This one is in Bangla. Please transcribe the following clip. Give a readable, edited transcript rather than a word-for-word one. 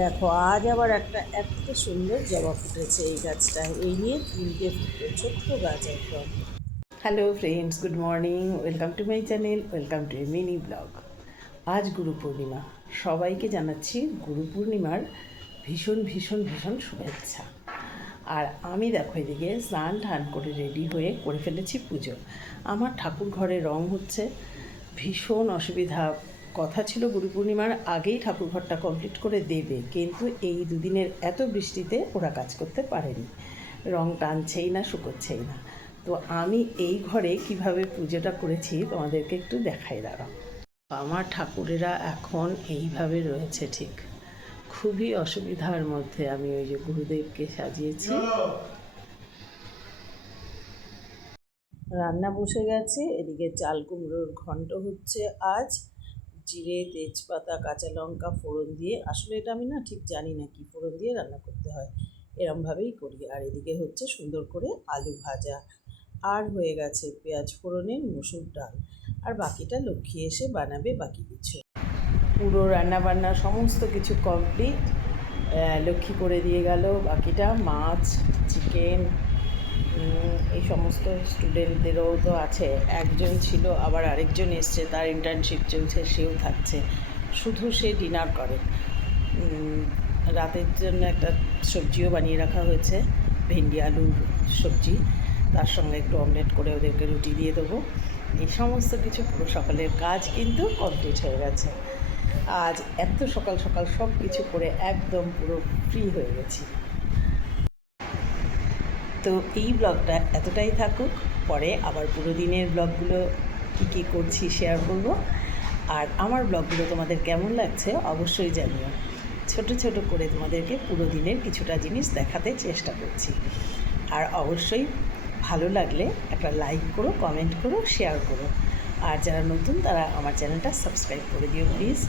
দেখো আজ আবার একটা এত সুন্দর জবা ফুটেছে এই গাছটায়। এই নিয়ে তিনটে ফুটো, ছোট্ট গাছ একদম। Hello friends, good morning, welcome to my channel, welcome to A mini blog. আজ গুরু পূর্ণিমা। সবাইকে জানাচ্ছি গুরু পূর্ণিমার ভীষণ ভীষণ ভীষণ শুভেচ্ছা। আর আমি দেখো এদিকে স্নান টান করে রেডি হয়ে করে ফেলেছি পুজো। আমার ঠাকুর ঘরে রং হচ্ছে, ভীষণ অসুবিধা। কথা ছিল গুরু পূর্ণিমার আগেই ঠাকুর ঘরটা কমপ্লিট করে দেবে, কিন্তু এই দুদিনের এত বৃষ্টিতে ওরা কাজ করতে পারেনি, রং টানছেই না, শুকোচ্ছেই না। তো আমি এই ঘরে কিভাবে পুজোটা করেছি তোমাদেরকে একটু দেখাই, দাঁড়াও। আমার ঠাকুরেরা এখন এইভাবে রয়েছে, ঠিক খুবই অসুবিধার মধ্যে আমি ওই যে গুরুদেবকে সাজিয়েছি। রান্না বসে গেছে, এদিকে চাল কুমড়োর ঘন্ট হচ্ছে আজ। জিরে, তেজপাতা, কাঁচা লঙ্কা ফোড়ন দিয়ে, আসলে এটা আমি না ঠিক জানি না কি ফোড়ন দিয়ে রান্না করতে হয়, এরমভাবেই করি। আর এদিকে হচ্ছে সুন্দর করে আলু ভাজা, আর হয়ে গেছে পেঁয়াজ ফোড়নের মসুর ডাল। আর বাকিটা লক্ষ্মী এসে বানাবে বাকি কিছু। পুরো রান্নাবান্না সমস্ত কিছু কমপ্লিট, লক্ষ্মী করে দিয়ে গেল বাকিটা। মাছ, চিকেন, এই সমস্ত স্টুডেন্টদেরও তো আছে। একজন ছিল, আবার আরেকজন এসছে, তার ইন্টার্নশিপ চলছে, সেও থাকছে। শুধু সে ডিনার করে। রাতের জন্য একটা সবজিও বানিয়ে রাখা হয়েছে, ভেন্ডি আলুর সবজি, তার সঙ্গে একটু অমলেট করে ওদেরকে রুটি দিয়ে দেবো। এই সমস্ত কিছু পুরো সকালের কাজ কিন্তু কমপ্লিট হয়ে গেছে। আজ এত সকাল সকাল সব কিছু করে একদম পুরো ফ্রি হয়ে গেছি। তো এই ব্লগটা এতটাই থাকুক, পরে আবার পুরো দিনের ব্লগগুলো কী কী করছি শেয়ার করব। আর আমার ব্লগগুলো তোমাদের কেমন লাগছে অবশ্যই জানিও। ছোট ছোট করে তোমাদেরকে পুরো দিনের কিছুটা জিনিস দেখাতে চেষ্টা করছি। আর অবশ্যই ভালো লাগলে একটা লাইক করো, কমেন্ট করো, শেয়ার করো। আর যারা নতুন তারা আমার চ্যানেলটা সাবস্ক্রাইব করে দিও প্লিজ।